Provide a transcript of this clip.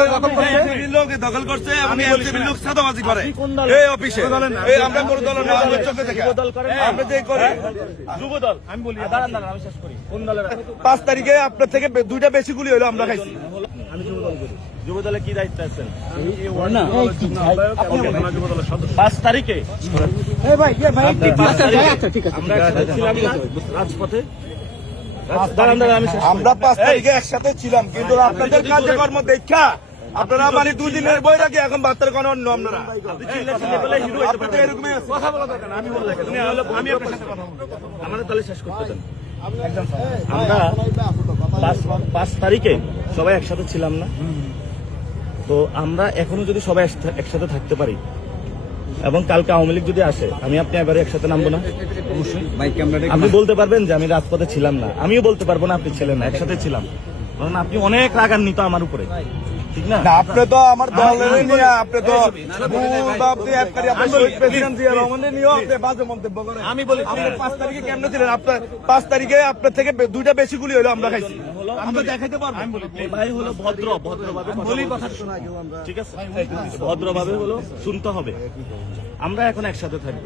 দখল করছে? লোক দখল করছে এবং LCB লোক সাদাবাজি করে। আপনি কোন দলের? এই অফিসে। আমরা কোন দলের না আমরা চোখে দেখে যুব দল না? আমরা যে করি যুব দল আমি বলি দাঁড়ান দাঁড়ান আমি শেষ করি। কোন দলের পাঁচ তারিখে আপনার থেকে দুইটা বেশি গুলি হলো আমরা খাইছি। আমি যুব দল করি। যুব দলে কি দায়িত্ব আছেন? পাঁচ তারিখে? এই ভাই, এ ভাই, ঠিক পাঁচ আছে, তারিখে। ঠিক আছে। আমরা একসাথে ছিলাম না রাজপথে আমরা পাঁচ তারিখে একসাথে ছিলাম কিন্তু আপনাদের কার্যকর্ম দেখা। আপনারা মানে দুই দিনের বই রাখি এখন বার্তার কোনো অন্য আপনারা। তাহলে শেষ করতে দেন। আমরা পাঁচ তারিখে সবাই একসাথে ছিলাম না। তো আমরা এখনও যদি সবাই একসা- একসাথে থাকতে পারি এবং কালকে আওয়ামী লীগ যদি আসে আমি আপনি এবারে একসাথে নামবো না। আপনি বলতে পারবেন যে আমি রাজপথে ছিলাম না। আমিও বলতে পারব না আপনি ছিলেন না একসাথে ছিলাম। কারণ আপনি অনেক রাগান্বিত আমার উপরে। ঠিক না? না আপনি তো আমার দলের নিয়ে আপনি তো আমি বলি পাঁচ তারিখে কেমনে ছিলেন? আপনার পাঁচ তারিখে আপনার থেকে দুইটা বেশি গুলি হলো আমরা খাইছি। আমরা দেখাইতে পারব। ভাই হলো ভদ্র ভদ্রভাবে বলি কথা ঠিক আছে? ভদ্রভাবে হলো শুনতে হবে। আমরা এখন একসাথে থাকব।